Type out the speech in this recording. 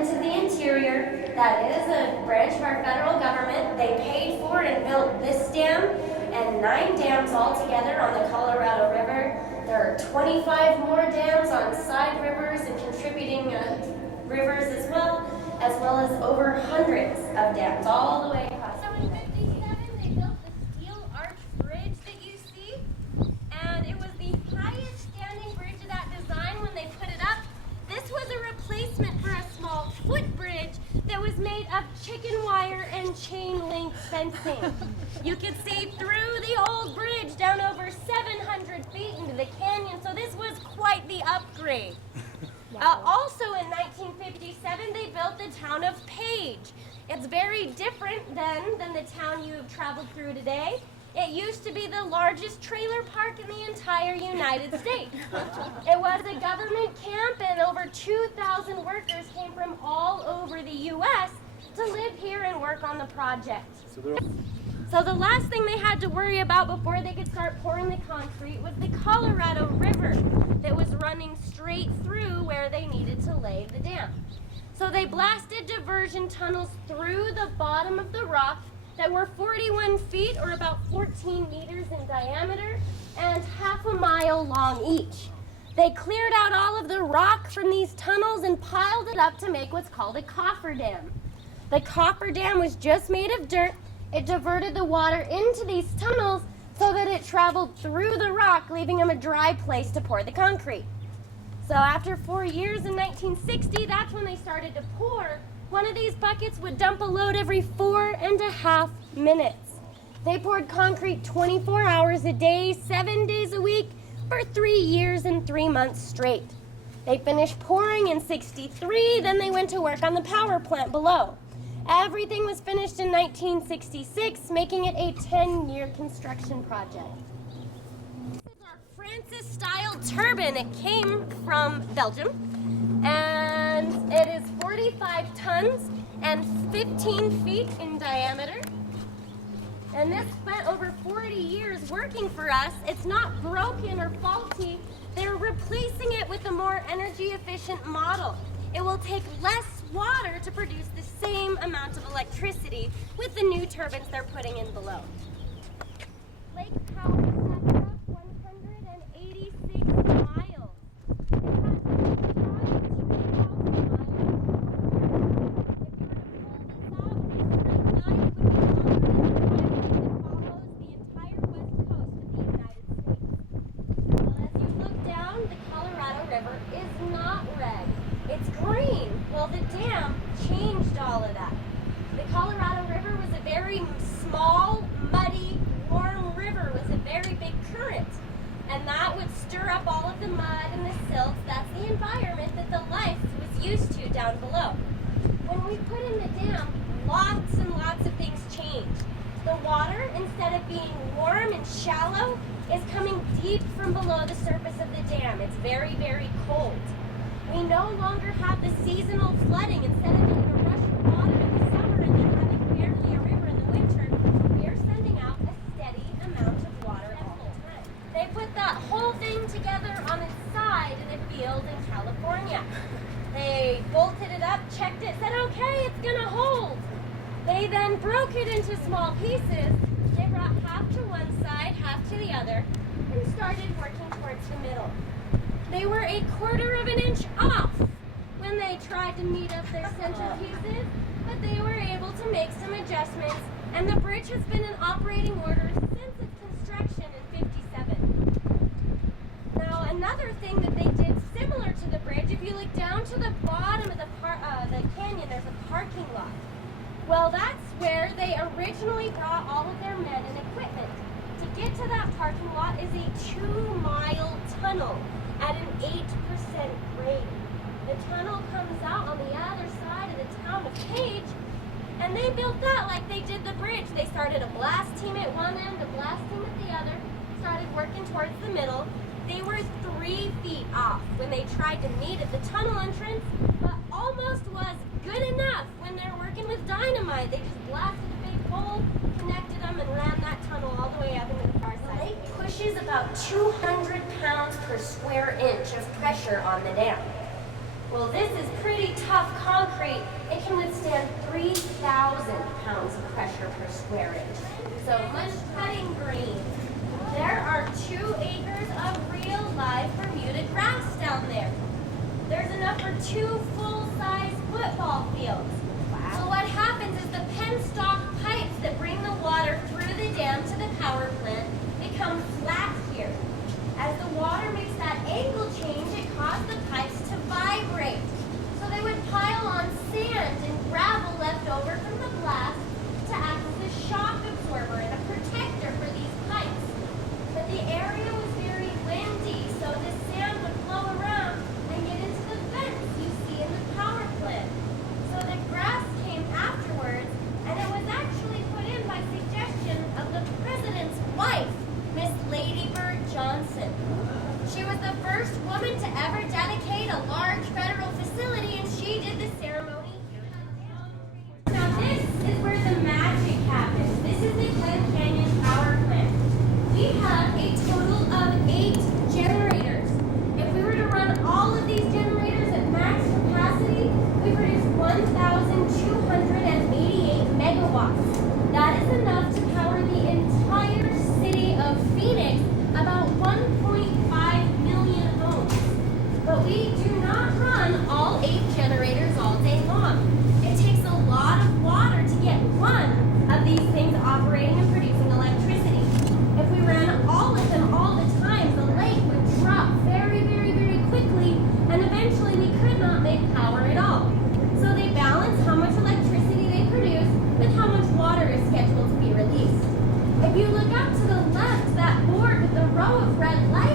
into the interior. That is a branch of our federal government. They paid for and built this dam and 9 dams altogether on the Colorado River. There are 25 more dams on side rivers and contributing rivers as well as over hundreds of dams all the way across. So in 57, they built the steel arch bridge that you see, and it was the highest standing bridge of that design when they put it up. This was a replacement for a small footbridge that was made of chicken wire and chain link fencing. You could see through the old bridge down over 700 feet into the canyon, so this was quite the upgrade. Also in 1957, they built the town of Page. It's very different than the town you've traveled through today. It used to be the largest trailer park in the entire United States. It was a government camp, and over 2,000 workers came from all over the U.S. to live here and work on the project. So the last thing they had to worry about before they could start pouring the concrete was the Colorado River that was running straight through where they needed to lay the dam. So they blasted diversion tunnels through the bottom of the rock that were 41 feet or about 14 meters in diameter and half a mile long each. They cleared out all of the rock from these tunnels and piled it up to make what's called a cofferdam. The cofferdam was just made of dirt. It diverted the water into these tunnels so that it traveled through the rock, leaving them a dry place to pour the concrete. So after 4 years in 1960, that's when they started to pour. One of these buckets would dump a load every 4.5 minutes. They poured concrete 24 hours a day, 7 days a week, for 3 years and 3 months straight. They finished pouring in 63, then they went to work on the power plant below. Everything was finished in 1966, making it a 10-year construction project. This is our Francis-style turbine. It came from Belgium, and it is 45 tons and 15 feet in diameter. And this spent over 40 years working for us. It's not broken or faulty. They're replacing it with a more energy-efficient model. It will take less water to produce the same amount of electricity with the new turbines they're putting in below. Lake Powell is at 186 miles. It has a strong 2,000 miles. If you were to pull this out in a straight line, it would be longer than the highway that follows the entire west coast of the United States. Well, as you look down, the Colorado River is not red. It's green. Well, the dam changed all of that. The Colorado River was a very small, muddy, warm river with a very big current. And that would stir up all of the mud and the silts. That's the environment that the life was used to down below. When we put in the dam, lots and lots of things changed. The water, instead of being warm and shallow, is coming deep from below the surface of the dam. It's very, very cold. We no longer have the seasonal flooding. Instead of getting a rush of water in the summer and then having barely a river in the winter, we are sending out a steady amount of water all the time. They put that whole thing together on its side in a field in California. They bolted it up, checked it, said, okay, it's gonna hold. They then broke it into small pieces. They brought half to one side, half to the other, and started working towards the middle. They were 1/4 of an inch off when they tried to meet up their center pieces, but they were able to make some adjustments, and the bridge has been in operating order since its construction in 57. Now, another thing that they did similar to the bridge, if you look down to the bottom of the canyon, there's a parking lot. Well, that's where they originally brought all of their men and equipment. To get to that parking lot is a 2-mile tunnel at an 8% grade. The tunnel comes out on the other side of the town of Page, and they built that like they did the bridge. They started a blast team at one end, a blast team at the other, started working towards the middle. They were 3 feet off when they tried to meet at the tunnel entrance, but almost was good enough when they're working with dynamite. They just blasted a big hole, connected them, and ran that tunnel all the way up into the far side. The lake pushes about 200 pounds per square inch of pressure on the dam. Well, this is pretty tough concrete. It can withstand 3,000 pounds of pressure per square inch. So much cutting green. There are 2 acres of real live Bermuda grass down there. There's enough for 2 full-size football fields. Wow. So what happens is the penstock pipes that bring the water through the dam to the power plant become flat here. As the water makes that angle change, it caused the pipes to vibrate. So they would pile on sand and gravel left over from the blast to act as a shock absorber and a protector for these pipes. But the area was very windy, so the sand would blow around and get into the vents you see in the power plant. So the grass came afterwards, and it was actually put in by suggestion of the president's wife, Miss Lady Bird Johnson. She was the first woman to ever dedicate a large federal facility, and she did the ceremony. Now this is where the magic happens. This is the Glen Canyon power plant. We have a total of 8 generators. If we were to run all of these generators at max capacity, we produce 1,288 megawatts. That is enough to power the entire city of Phoenix, about 1.5 million homes. But we do not run all 8 generators all day long. It takes a lot of water to get one of these things operating and producing electricity. If we ran all of them all the time, the lake would drop very, very, very quickly, and eventually we could not make power at all. So they balance how much electricity they produce with how much water is scheduled to be released. If you look up to the left, that board with the row of red lights